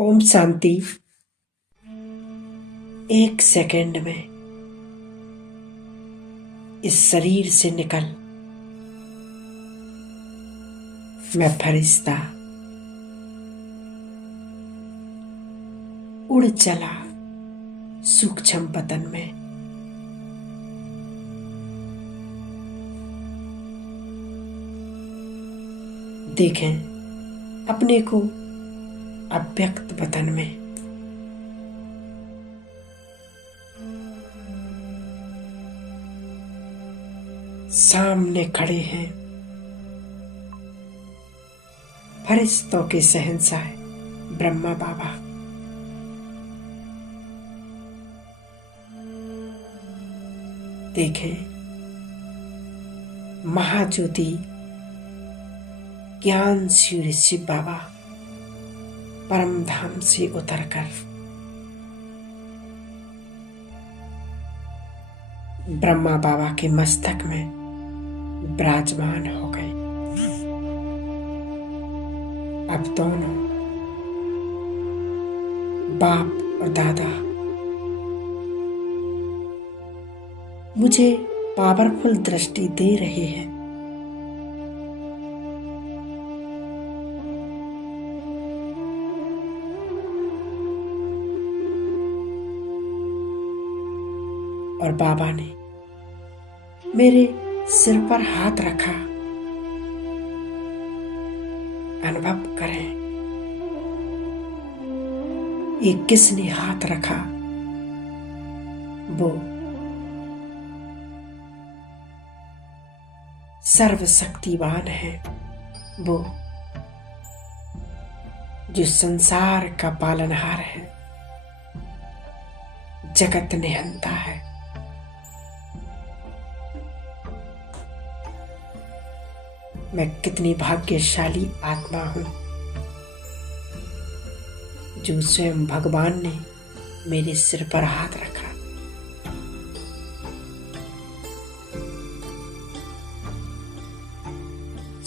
ओम शांति। एक सेकंड में इस शरीर से निकल मैं फरिश्ता उड़ चला सूक्ष्म पतन में। देखें अपने को अव्यक्त पतन में। सामने खड़े हैं फरिश्तों के शहंशाह ब्रह्मा बाबा। देखें महाज्योति ज्ञान सूर्य शिव बाबा परम धाम से उतरकर ब्रह्मा बाबा के मस्तक में विराजमान हो गए। अब दोनों बाप और दादा मुझे पावरफुल दृष्टि दे रहे हैं। और बाबा ने मेरे सिर पर हाथ रखा। अनुभव करें ये किसने हाथ रखा? वो सर्वशक्तिवान है, वो जो संसार का पालनहार है, जगत निहंता है। मैं कितनी भाग्यशाली आत्मा हूं जो स्वयं भगवान ने मेरे सिर पर हाथ रखा।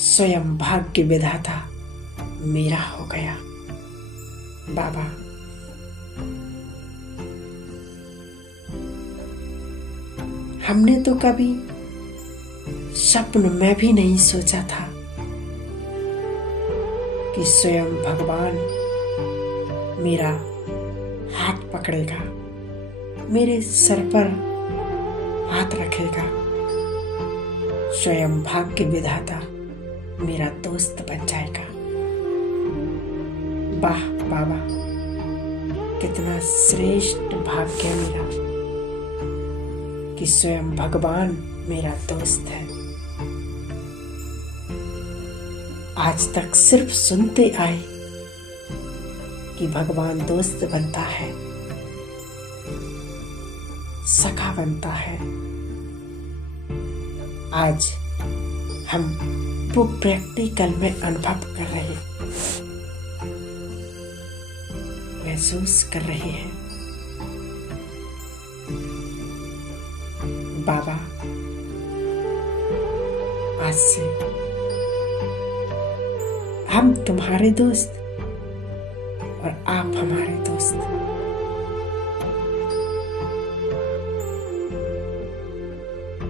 स्वयं भाग्य विधाता मेरा हो गया। बाबा हमने तो कभी स्वप्न में भी नहीं सोचा था कि स्वयं भगवान मेरा हाथ पकड़ेगा, मेरे सर पर हाथ रखेगा। स्वयं भाग्य विधाता मेरा दोस्त बन जाएगा। वाह बाबा, कितना श्रेष्ठ भाग्य मेरा कि स्वयं भगवान मेरा दोस्त है। आज तक सिर्फ सुनते आए कि भगवान दोस्त बनता है, सखा बनता है। आज हम वो प्रैक्टिकल में अनुभव कर रहे हैं, महसूस कर रहे हैं। बाबा आज से हम तुम्हारे दोस्त और आप हमारे दोस्त।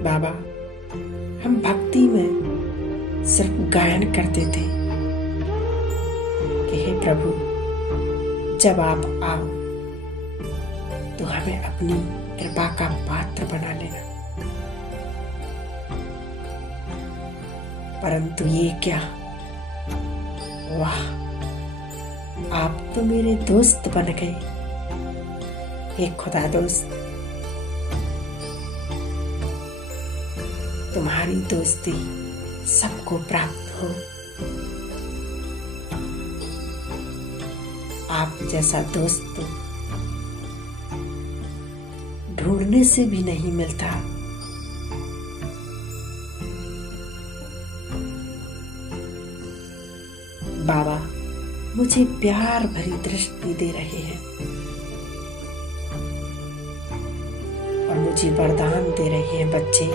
बाबा हम भक्ति में सिर्फ गायन करते थे कि हे प्रभु जब आप आओ तो हमें अपनी कृपा का पात्र बना लेना। परंतु ये क्या, वाह आप तो मेरे दोस्त बन गए। हे खुदा दोस्त, तुम्हारी दोस्ती सबको प्राप्त हो। आप जैसा दोस्त तो ढूंढने से भी नहीं मिलता। बाबा मुझे प्यार भरी दृष्टि दे रहे हैं और मुझे वरदान दे रहे हैं। बच्चे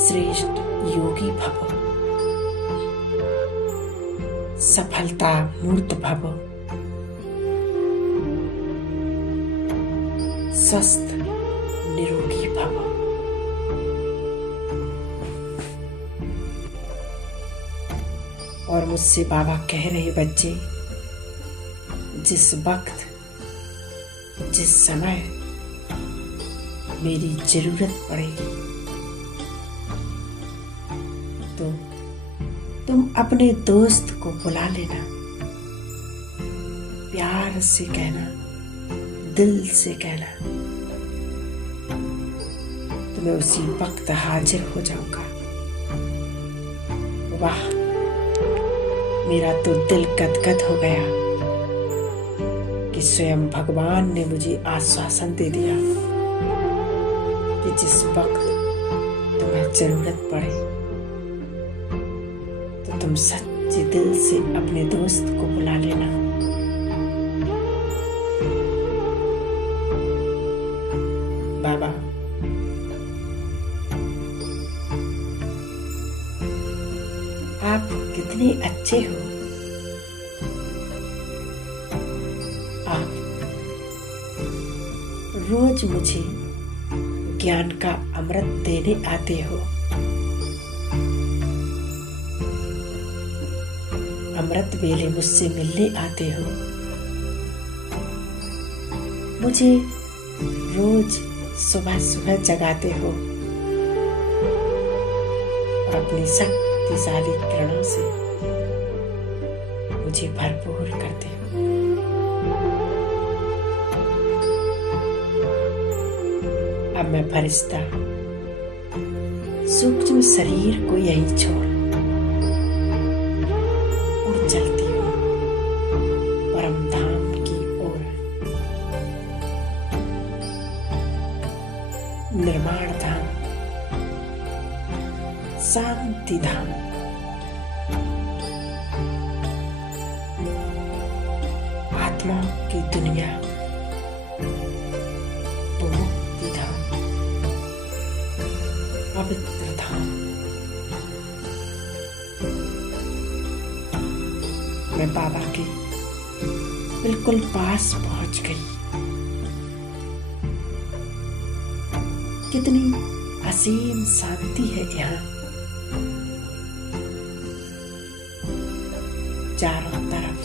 श्रेष्ठ योगी भवो, सफलता मूर्त भव, स्वस्थ निरोगी भव। और मुझसे बाबा कह रहे बच्चे, जिस वक्त जिस समय मेरी जरूरत पड़ेगी तो तुम अपने दोस्त को बुला लेना, प्यार से कहना, दिल से कहना, तो मैं उसी वक्त हाजिर हो जाऊंगा। वाह, मेरा तो दिल गदगद हो गया कि स्वयं भगवान ने मुझे आश्वासन दे दिया कि जिस वक्त तुम्हें जरूरत पड़े तो तुम सच्चे दिल से अपने दोस्त को बुला लेना। बाबा, आप कितने अच्छे हो। आप रोज मुझे ज्ञान का अमृत देने आते हो। अमृत वेले मुझसे मिलने आते हो। मुझे रोज सुबह सुबह जगाते हो और अपनी शक्तिशाली किरणों से मुझे भरपूर करते हो। अब मैं फरिश्ता सूक्ष्म शरीर को यहीं छोड़ उड़ चलती हूँ परम धाम की ओर। निर्माण धाम, शांति धाम, आत्मा की दुनिया, मुक्ति धाम, पवित्र धाम। मैं बाबा के बिल्कुल पास पहुंच गई। कितनी असीम शांति है यहाँ। चारों तरफ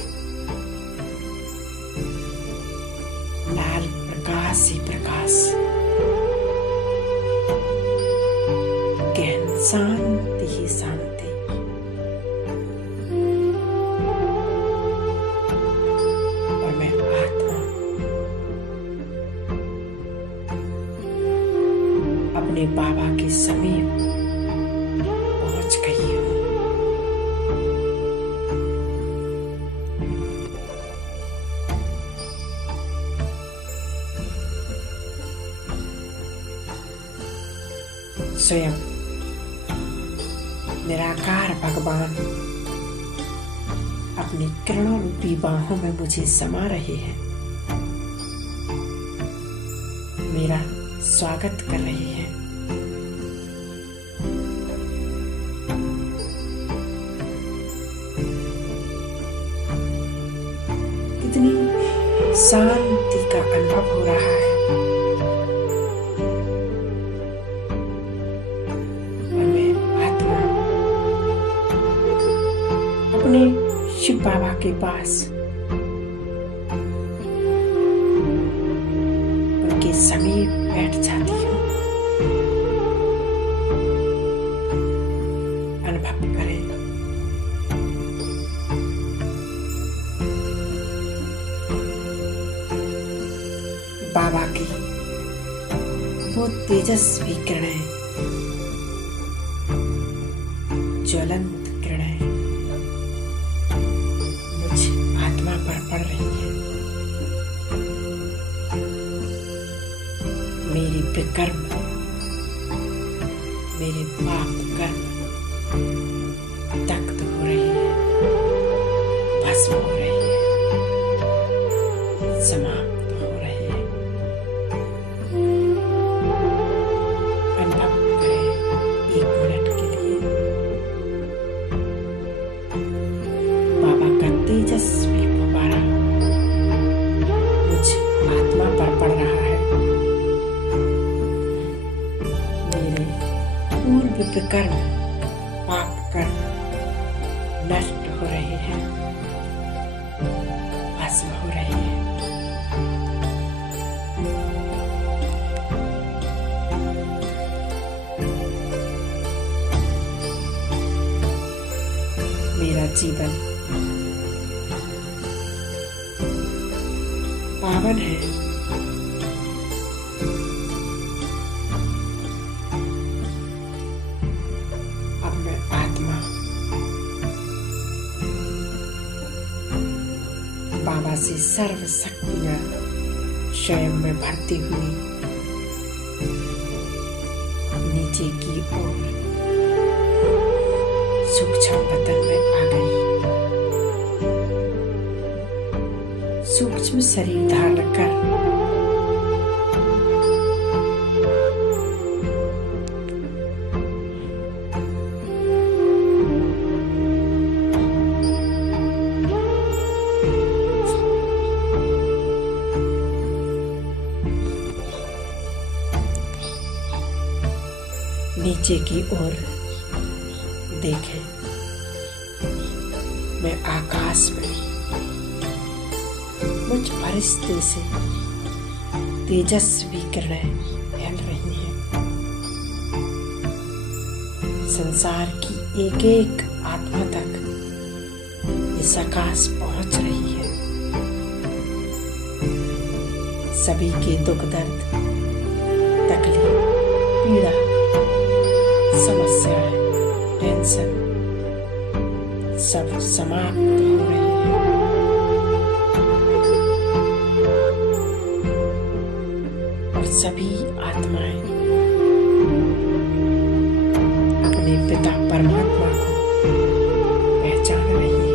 लाल प्रकाश ही प्रकाश, गहन शांति ही शांति। और मैं आत्मा अपने बाबा के समीप पहुंच गई हूँ। स्वयं निराकार भगवान अपनी किरणों रूपी बाहों में मुझे समा रहे हैं, मेरा स्वागत कर रहे हैं। कितनी शांति का अनुभव हो रहा है। और मैं आत्मा अपने शिव बाबा के पास उनके समीप बैठ जाती हूँ। अनुभव करें, बाबा की वो तेजस्वी किरणें, ज्वलंत किरणें मुझ आत्मा पर पड़ रही हैं। मेरी विकर्म, मेरे पाप कर्म दग्ध हो रही है, भस्म हो रही है, समाप्त हो रही है। अनुभव करें 1 मिनट के लिए बाबा कर्म, पाप कर्म नष्ट हो रहे हैं, भस्म हो रहे हैं। मेरा जीवन पावन है। अब मैं आत्मा बाबा से सर्व शक्तियां स्वयं में भरती हुई नीचे की ओर सूक्ष्म पतन में आ गई। सूक्ष्म शरीर धारण कर नीचे की ओर देखें। मैं आकाश में मुझ फरिश्ते से तेजस्वी किरणें फैल रही हैं। संसार की एक एक आत्मा तक इस आकाश पहुंच रही है। सभी के दुख दर्द, तकलीफ, पीड़ा, समस्याएं, टेंशन सब समाप्त हो रही है। और सभी आत्माएं अपने पिता परमात्मा को पहचान रही है।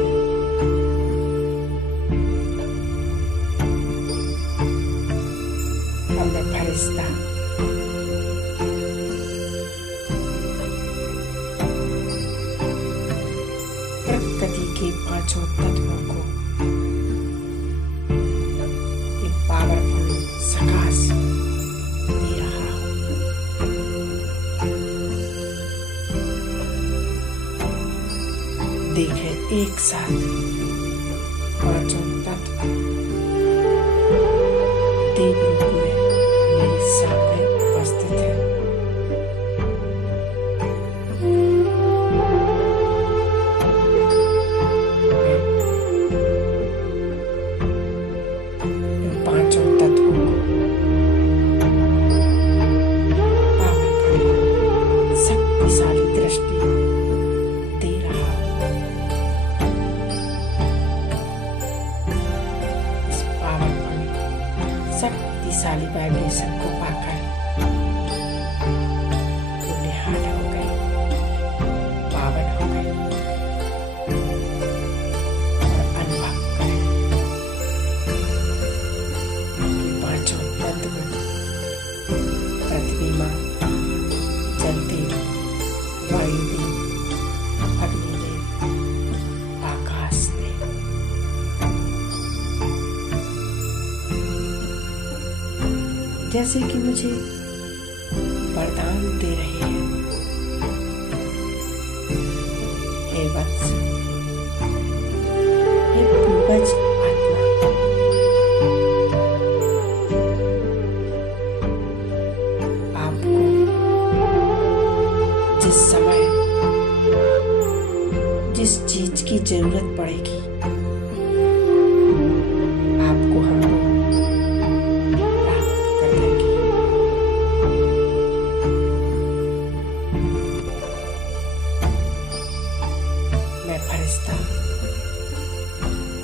अब मैं फरिश्ता प्रकृति के पांचों तत्वों को एक पावरफुल सकाश दे रहा हूं। देखें एक साथ पांचों तत्व देव रूप में मेरे सामने उपस्थित है। पांचों तत्वों को पावरफुल शक्तिशाली दृष्टि दे रहा हूं। इस पावरफुल शक्तिशाली वाइब्रेशन को पाकर निहाल हो गए, पावन हो गए और अनुभव करें कि पांचों तत्व पृथ्वी मां, जल देव, वायु देव, अग्नि देव, आकाश देव जैसे कि मुझे वरदान दे रहे हैं। हे वत्स, हे पूर्वज आत्मा, आपको जिस समय जिस चीज की जरूरत पड़ेगी आपको हम प्राप्त कर देंगे। मैं फरिश्ता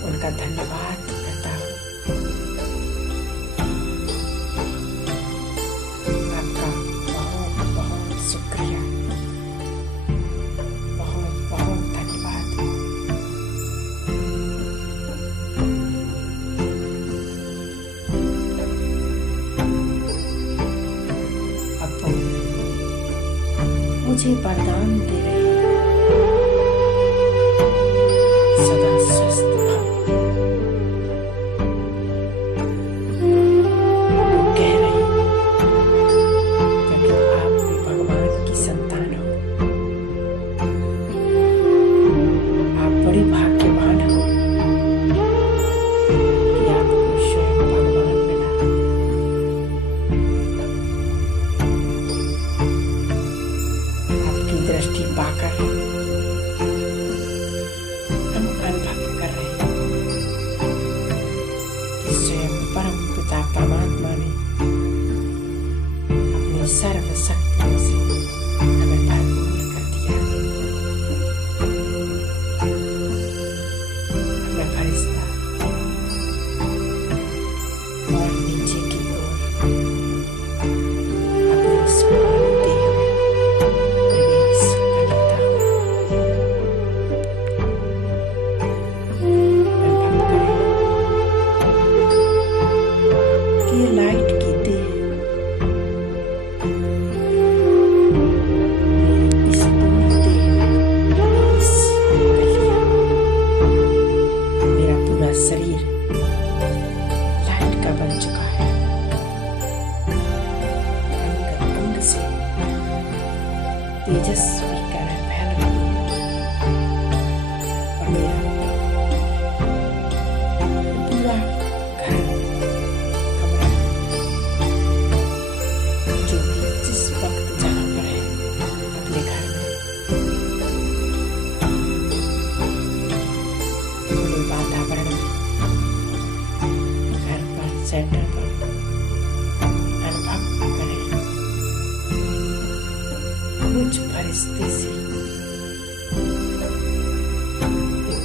उनका धन्यवाद करता हूँ। आपका बहुत बहुत शुक्रिया, बहुत बहुत धन्यवाद। अब वो मुझे वरदान दे रहे हैं, सदा स्वस्थ भव। वो कह रहे हैं क्योंकि आप भी भगवान की संतान हो। सेंटर पर अनुभव करें। कुछ फरिश्ते सी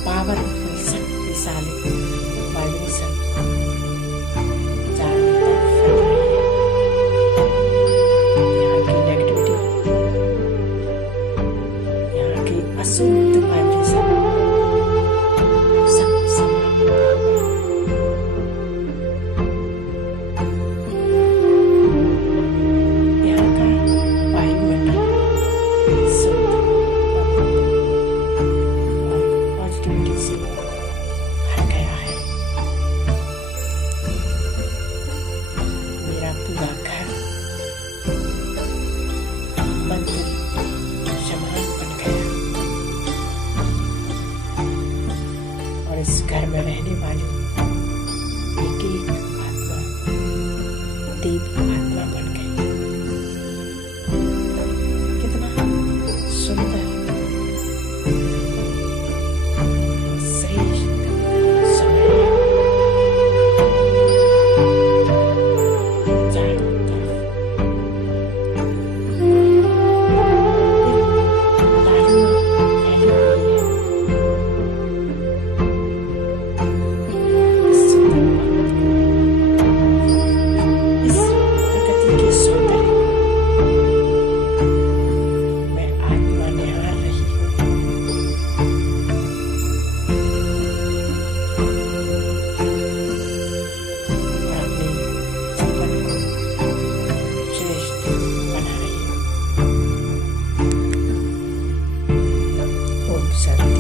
पावरफुल शक्तिशाली वाइब्रेशन चारों तरफ फैल रही है। यहाँ की नेगेटिविटी, यहाँ की अशुद्ध वाइब्रेशन सब समाप्त हो गई। यहाँ का वायुमंडल शुद्ध और पॉजिटिविटी से भर गया है। मेरा पूरा घर मंदिर समान बन गया और इस घर में रहने वाली एक एक आत्मा देवी आत्मा बन गई। कितना सुंदर श्रेष्ठ समय है। चारों तरफ लालिमा फैली हुई है। इस सुंदर वक्त को, इस प्रकृति के सौंदर्य को मैं आत्मा निहार रही हूँ। और अपने जीवन को श्रेष्ठ बना रही हूँ। ओम शांति।